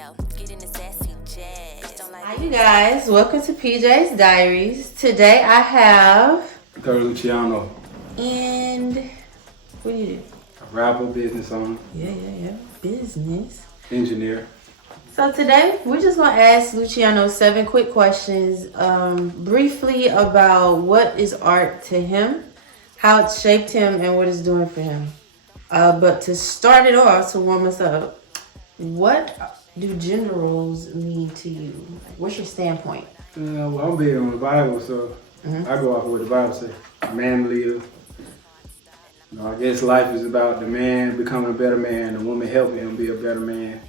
Hi you guys, welcome to PJ's Diaries. Today I have 30LUCIANO. And what do you do? A rapper, business owner. Yeah. Business. Engineer. So today we're just gonna ask Luciano 7 quick questions, briefly about what is art to him, how it shaped him, and what it's doing for him. But to start it off, to warm us up, what do gender roles mean to you? What's your standpoint? Well, I'm big on the Bible, so I go off of what the Bible says. Man leader. I guess life is about the man becoming a better man, the woman helping him be a better man,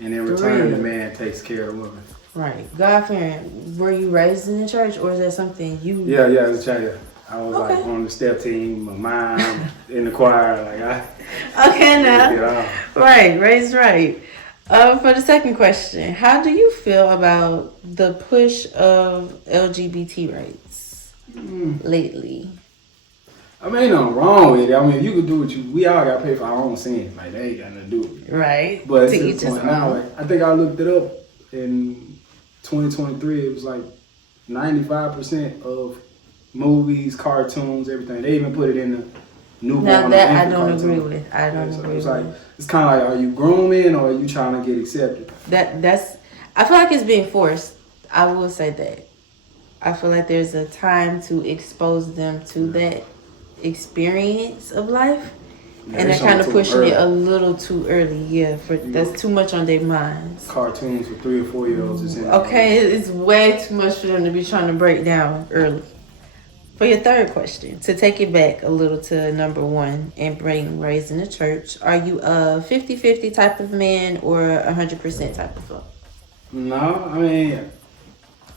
and in return, the man takes care of the woman. Right. God-fearing. Were you raised in the church, or is that something you... Yeah, as a child. I was like on the step team, my mom in the choir, Okay, now. Right, raised right. For the second question, how do you feel about the push of LGBT rights lately? I mean, ain't nothing wrong with it. I mean, you can do what we all got to pay for our own sins. Like, they ain't got nothing to do with it. Right. But to the point now, I think I looked it up in 2023, it was like 95% of movies, cartoons, everything. They even put it in the newborn. Now that I don't agree with. I don't agree with. It's kind of like, are you grooming or are you trying to get accepted? I feel like it's being forced. I will say that. I feel like there's a time to expose them to that experience of life, and they're kind of pushing it a little too early. Yeah, that's too much on their minds. Cartoons for 3 or 4 year olds is in. Okay, it's way too much for them to be trying to break down early. For your third question, to take it back a little to number 1 and bring raised in the church, are you a 50-50 type of man or 100% type of fellow? No, I mean,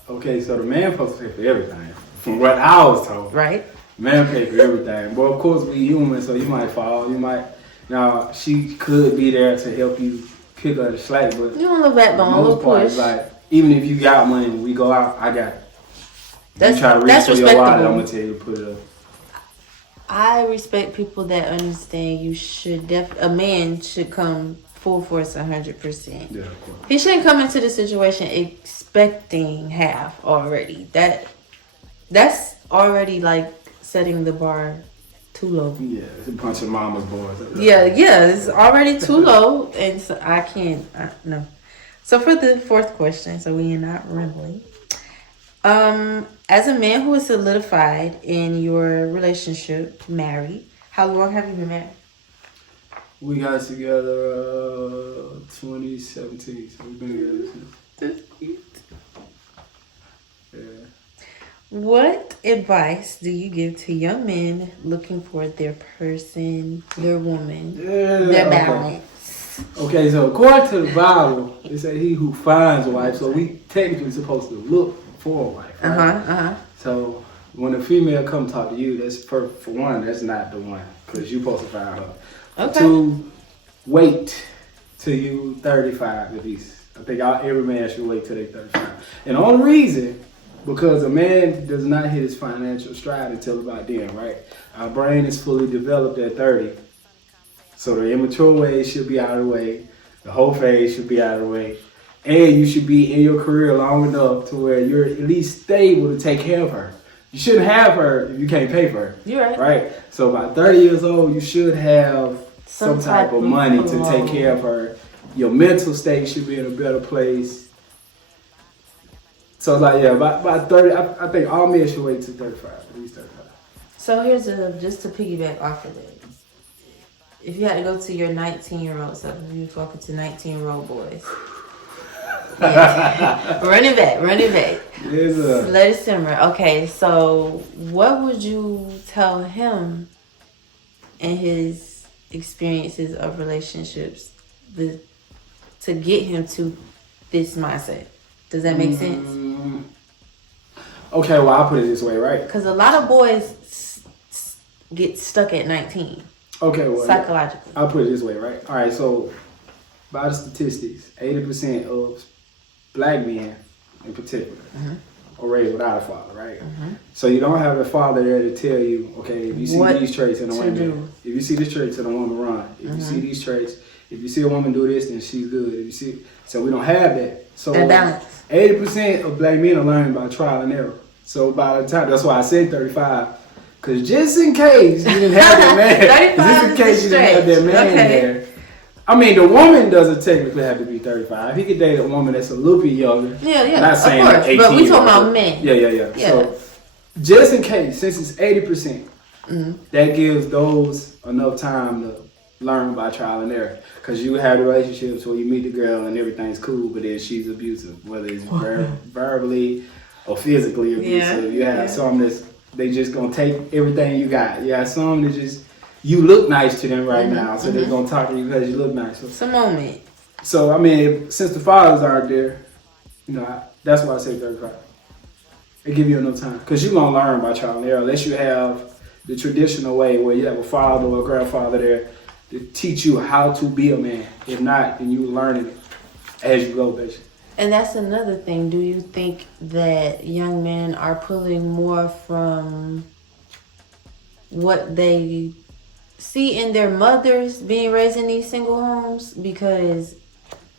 okay, so the man supposed to pay for everything, from what I was told. Right. Man pay for everything. But of course, we human, so you might fall. Now, she could be there to help you pick up the slack, but you want a little backbone, a little push. Like, even if you got money, when we go out, I got it. That's, you try to reach for your wallet, I'm going to tell you to put it up. I respect people that understand you should a man should come full force 100%. Yeah, of course. He shouldn't come into the situation expecting half already. That's already like setting the bar too low. Yeah, it's a bunch of mama's boys. Yeah, it's already too low, and so I can't, no. So for the fourth question, so we are not rambling. As a man who is solidified in your relationship, married, how long have you been married? We got together 2017, so we've been together since. That's cute. Yeah. What advice do you give to young men looking for their person, their woman, their balance? Okay, so according to the Bible, it said he who finds a wife, so we technically supposed to look for a wife, right? So when a female come talk to you, that's for one, that's not the one, because you're supposed to find her. Okay. 2, wait till you 35 at least. I think every man should wait till they 35. And the only reason, because a man does not hit his financial stride until about then, right? Our brain is fully developed at 30. So the immature ways should be out of the way. The whole phase should be out of the way. And you should be in your career long enough to where you're at least stable to take care of her. You shouldn't have her if you can't pay for her. You're right. Right? So about 30 years old, you should have some type of money to take care of her. Your mental state should be in a better place. So it's like, yeah, about 30, I think all men should wait till 35, at least 35. So here's just to piggyback off of that. If you had to go to your 19-year-old self, if you were talking to 19-year-old boys. Yeah. Run it back. Yes, let it simmer. Okay, so what would you tell him in his experiences of relationships to get him to this mindset? Does that make sense? Okay, well, I'll put it this way, right? Because a lot of boys get stuck at 19. Okay, well, psychologically. I'll put it this way, right? All right, so by the statistics, 80% of black men in particular are raised without a father, right? So you don't have a father there to tell you, okay, if you see these traits in a woman, if you see these traits in a woman, run. If you see these traits, If you see a woman do this, then she's good. If you see, so we don't have that. So That balance. 80% of black men are learning by trial and error. So by the time, that's why I said 35. Because just in case you didn't have that man, just in case you didn't have that man there. I mean, the woman doesn't technically have to be 35. He could date a woman that's a little bit younger. Yeah, Not saying of course. 18. But we talking about men. Yeah. So just in case, since it's 80%, that gives those enough time to learn by trial and error. Because you have relationships where you meet the girl and everything's cool, but then she's abusive, whether it's verbally or physically abusive. You have some that's they just gonna take everything you got. You have some that just you look nice to them right now, so they're gonna talk to you because you look nice. So, it's a moment. So I mean, since the fathers aren't there, you know, that's why I say 35. It give you enough time because you're gonna learn by trial and error unless you have the traditional way where you have a father or a grandfather there to teach you how to be a man. If not, then you learn it as you go, basically. And that's another thing. Do you think that young men are pulling more from what they see in their mothers being raised in these single homes? Because,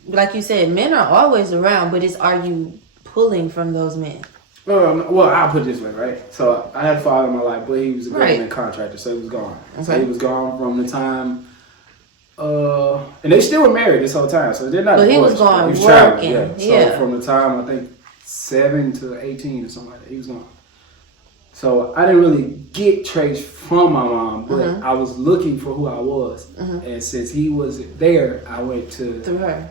like you said, men are always around, but are you pulling from those men? Well, I'll put it this way, right? So I had a father in my life, but he was a government contractor, so he was gone. Okay. So he was gone from the time, and they still were married this whole time, so they're not But divorced. he was gone He was working. traveling, So from the time, I think, 7 to 18 or something like that, he was gone. So I didn't really get traits from my mom, but I was looking for who I was. And since he wasn't there, I went to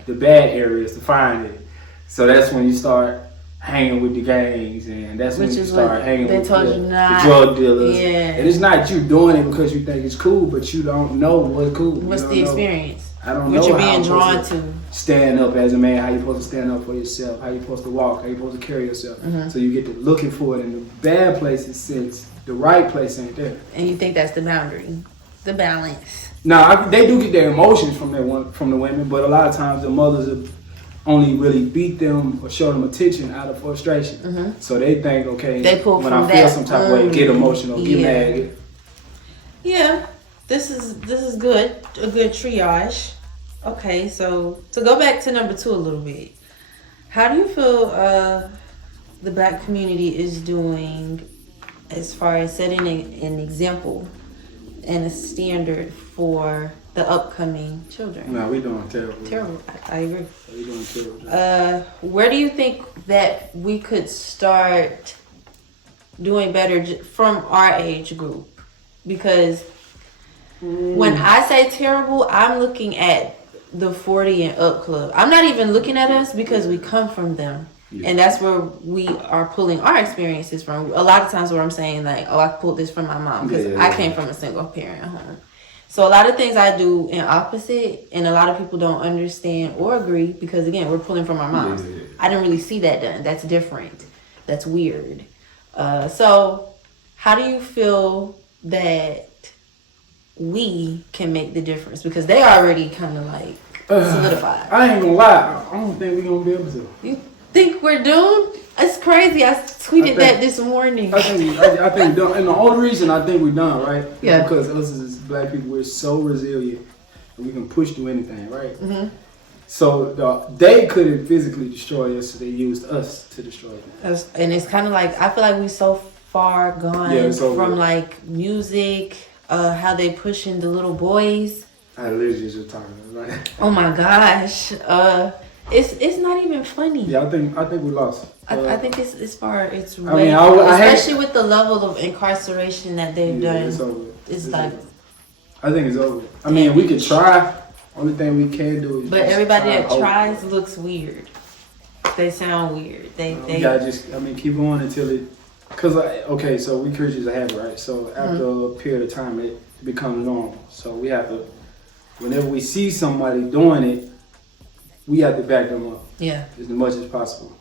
the bad areas to find it. So that's when you start hanging with the gangs, and that's when you start hanging with the drug dealers. Yeah. And it's not you doing it because you think it's cool, but you don't know what's cool. What's the experience? I don't what know you're how being I'm drawn supposed to. Stand up as a man, how you're supposed to stand up for yourself, how you're supposed to walk, how you're supposed to carry yourself. So you get to looking for it in the bad places since the right place ain't there. And you think that's the boundary, the balance. Now, they do get their emotions from the women, but a lot of times the mothers have only really beat them or show them attention out of frustration. So they think, okay, they pull when from I feel some type of way, get emotional, get mad. Yeah, this is good. A good triage. Okay, so to go back to number 2 a little bit, how do you feel the black community is doing as far as setting an example and a standard for the upcoming children? No, we're doing terrible. Terrible. I agree. We're doing terrible. Where do you think that we could start doing better from our age group? Because when I say terrible, I'm looking at the 40 and up club. I'm not even looking at us because we come from them. Yeah. And that's where we are pulling our experiences from. A lot of times where I'm saying like, oh, I pulled this from my mom because I came from a single parent home. So a lot of things I do in opposite, and a lot of people don't understand or agree because, again, we're pulling from our moms. I didn't really see that done. That's different. That's weird. So how do you feel that we can make the difference? Because they already kind of like solidified. I ain't gonna lie. I don't think we're gonna be able to. You think we're doomed? It's crazy. I tweeted that this morning. I think and the only reason I think we're done, right? Yeah. Because us as black people, we're so resilient and we can push through anything, right? So they couldn't physically destroy us, so they used us to destroy them. And it's kind of like, I feel like we're so far gone from like music, how they pushing the little boys. I literally just talking about it. Oh my gosh. It's not even funny. Yeah, I think we lost. I think it's especially with the level of incarceration that they've done. It's over. It's like, I think it's over. I mean, we could try. Only thing we can do is. But everybody that tries looks weird. They sound weird. They gotta just keep going until it. Cause so we creatures of habit, right? So after a period of time, it becomes normal. So we have to. Whenever we see somebody doing it, we have to back them up. Yeah. As much as possible.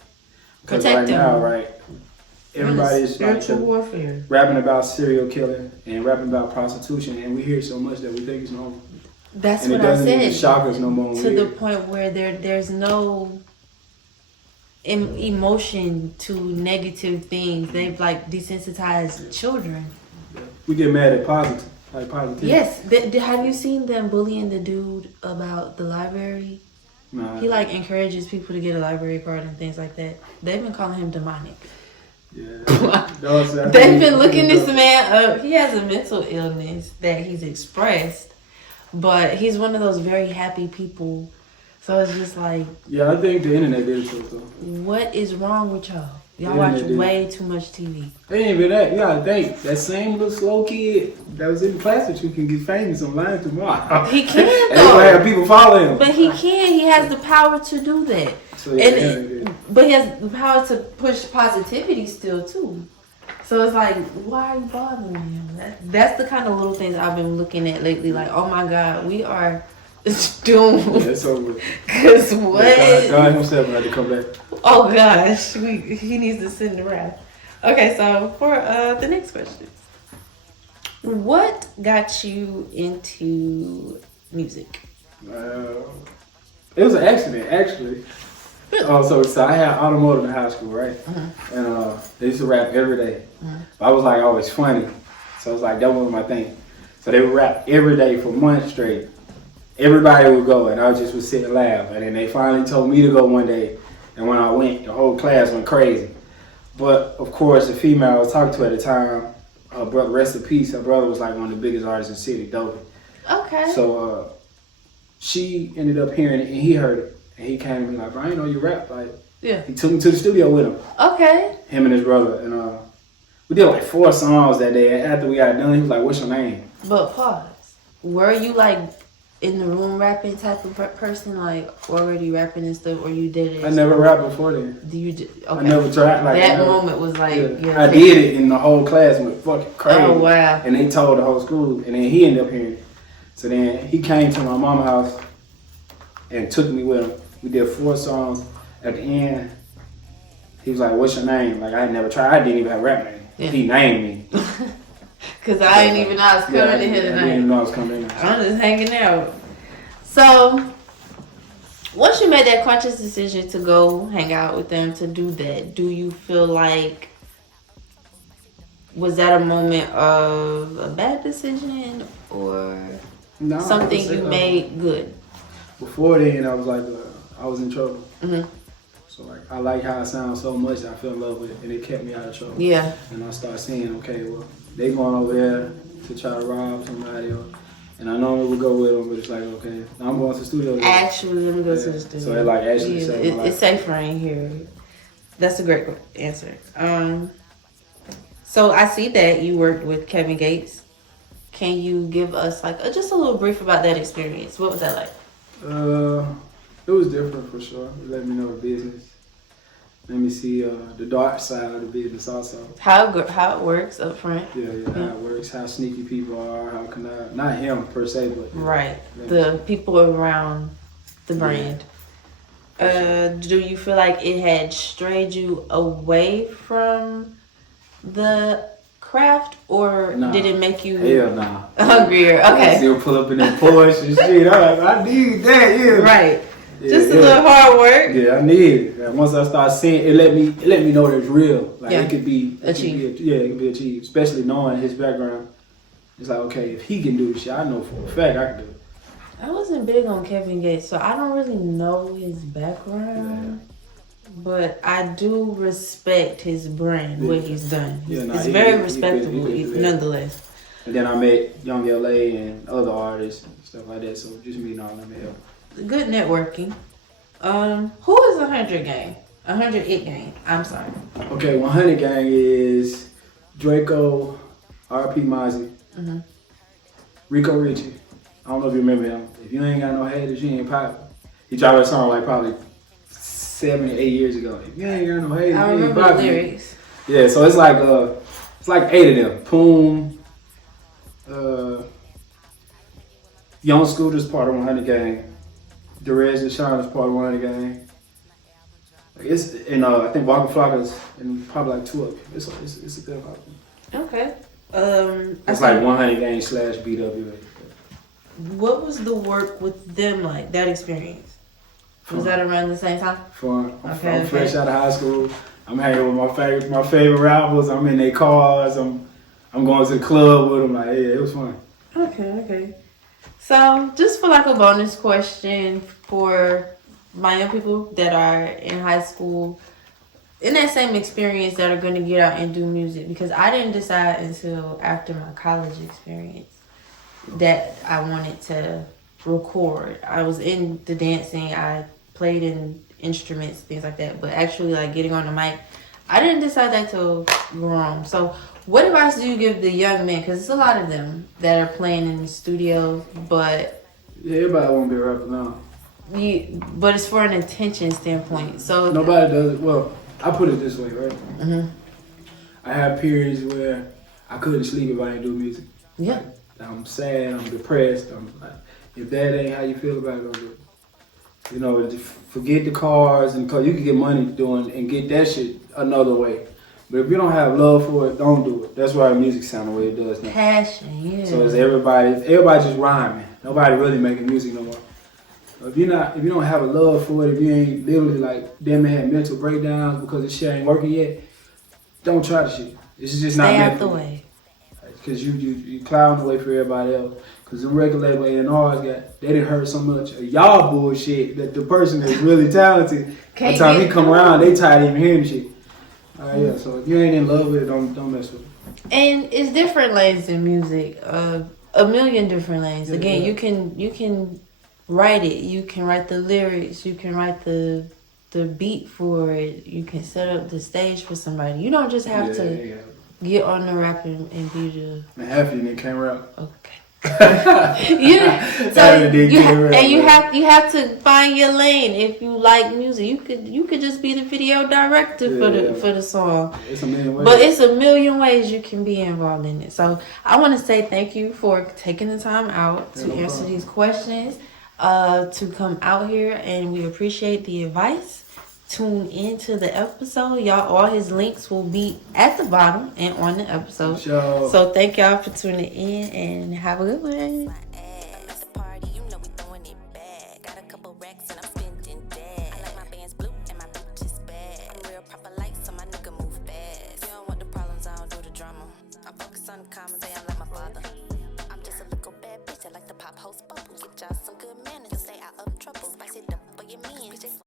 Because right now, right, everybody is spiritual warfare. Rapping about serial killing and rapping about prostitution, and we hear so much that we think it's normal. That's and what I said. It doesn't even shock us no more. To the point where there's no emotion to negative things. They've like desensitized children. We get mad at positive. Like positivity. Yes. Have you seen them bullying the dude about the library? Nah. He like encourages people to get a library card and things like that. They've been calling him demonic. Yeah. They've been looking this man up. He has a mental illness that he's expressed, but he's one of those very happy people. So it's just like, yeah, I think the internet did it to us though. What is wrong with y'all? Y'all watch way too much TV. It ain't even that. You gotta think. That same little slow kid that was in the class with you can get famous online tomorrow. He can And though. he'll have people follow him. But he can. He has the power to do that. So, yeah, But he has the power to push positivity still too. So it's like, why are you bothering him? That's the kind of little things I've been looking at lately. Like, oh my God, we are doomed. Yeah, it's over. Cause what? God himself had to come back. Oh gosh, he needs to send the wrath. Okay, so for the next question, what got you into music? It was an accident, actually. So I had automotive in high school, right? And they used to rap every day. I was like always funny, so I was like that was my thing. So they would rap every day for months straight. Everybody would go, and I just would sit and laugh. And then they finally told me to go one day, and when I went, the whole class went crazy. But of course, the female I was talking to at the time, her brother, rest in peace, her brother was like one of the biggest artists in the city, DOE. Okay. So she ended up hearing it, and he heard it. And he came and like, bro, I didn't know you rap. Like, yeah. He took me to the studio with him. Okay. Him and his brother. And we did like 4 songs that day. And after we got done, he was like, what's your name? But pause. Were you like in the room rapping type of person? Like already rapping and stuff? Or you did it? I never rapped before then. Okay. I never tried. Like, that moment was like... Yeah. I did it and the whole class went fucking crazy. Oh, wow. And they told the whole school. And then he ended up hearing it. So then he came to my mama's house and took me with him. We did 4 songs. At the end, he was like, what's your name? Like, I had never tried. I didn't even have a rap name. Yeah. He named me. Because I didn't even know I was coming in here tonight. I didn't even know I was coming in. I'm just hanging out. So, once you made that conscious decision to go hang out with them, to do that, do you feel like, was that a moment of a bad decision or something you made good? Before then, I was like, I was in trouble. So like, I like how it sounds so much that I fell in love with it, and it kept me out of trouble. Yeah. And I started seeing, okay, well, they going over there to try to rob somebody, and I normally would go with them, but it's like, okay, now I'm going to the studio. Actually, let me go to the studio. So it like actually saved my life. It's safer in here. That's a great answer. So I see that you worked with Kevin Gates. Can you give us like just a little brief about that experience? What was that like? It was different for sure. It let me know the business. Let me see the dark side of the business also. How it works up front. Yeah, how it works, how sneaky people are, how can I, not him per se, but right, the people around the brand. Do you feel like it had strayed you away from the craft, or did it make you hungrier? Okay. I still pull up in that Porsche and shit. I need that, yeah. Right. Just a little hard work. Yeah, I need it. And once I start seeing it, let me know that it's real. Like it could be achieved. It could be achieved. Especially knowing his background. It's like, okay, if he can do this shit, I know for a fact I can do it. I wasn't big on Kevin Gates, so I don't really know his background. But I do respect his brand, what he's done. It's very respectable, nonetheless. And then I met Young LA and other artists and stuff like that. So just meeting all them help. Good networking. Who is 100 Gang? 100 It Gang. I'm sorry. Okay, 100 Gang is Draco, RP Mozzie, Rico Richie. I don't know if you remember him. If you ain't got no haters, you ain't poppin'. He dropped a song like probably 7 or 8 years ago. If you ain't got no haters, I you ain't remember the lyrics. Yeah, so it's like 8 of them. Poom, Young Scooter's part of 100 Gang. DIARIES and Sean is part of 100 Gang. It's I think Walker Flocka's and probably like 2 of them. It's a good album. Okay. It's like 100 Gang / BWA. What was the work with them like? That experience? Was that around the same time? Fun. I'm fresh out of high school. I'm hanging with my favorite rappers. I'm in their cars. I'm going to the club with them. Like, yeah, it was fun. Okay. So, just for like a bonus question for my young people that are in high school, in that same experience that are going to get out and do music, because I didn't decide until after my college experience that I wanted to record. I was in the dancing, I played in instruments, things like that, but actually like getting on the mic, I didn't decide that till grown. So what advice do you give the young men, because it's a lot of them that are playing in the studio, but Yeah, everybody won't be a rapper now. but it's for an attention standpoint. So Nobody does it. Well, I put it this way, right? Mm-hmm. I have periods where I couldn't sleep if I didn't do music. Yeah. Like, I'm sad, I'm depressed. I'm like, if that ain't how you feel about it, don't do it. You know, forget the cars and cause you can get money doing and get that shit another way. But if you don't have love for it, don't do it. That's why music sound the way it does now. Passion, yeah. So it's everybody just rhyming. Nobody really making music no more. If you don't have a love for it, if you ain't literally like them and had mental breakdowns because this shit ain't working yet, don't try the shit. It's just not meant for you. Stay out the way. Because you clouding the way for everybody else. Because the record label A&R's they didn't heard so much of y'all bullshit that the person that's really talented, by the time he come around, they tired of even hearing shit. Yeah, so if you ain't in love with it, don't mess with it. And it's different lanes in music. A million different lanes. Yeah, Again, yeah. you can write it. You can write the lyrics. You can write the beat for it. You can set up the stage for somebody. You don't just have to get on the rap and be the. Man, half of you niggas can't rap. Okay. You have to find your lane. If you like music, you could just be the video director for the song. It's a million ways. But it's a million ways you can be involved in it. So I want to say thank you for taking the time out to answer these questions, to come out here, and we appreciate the advice. Tune into the episode, y'all. All his links will be at the bottom and on the episode. Sure. So thank y'all for tuning in and have a good one.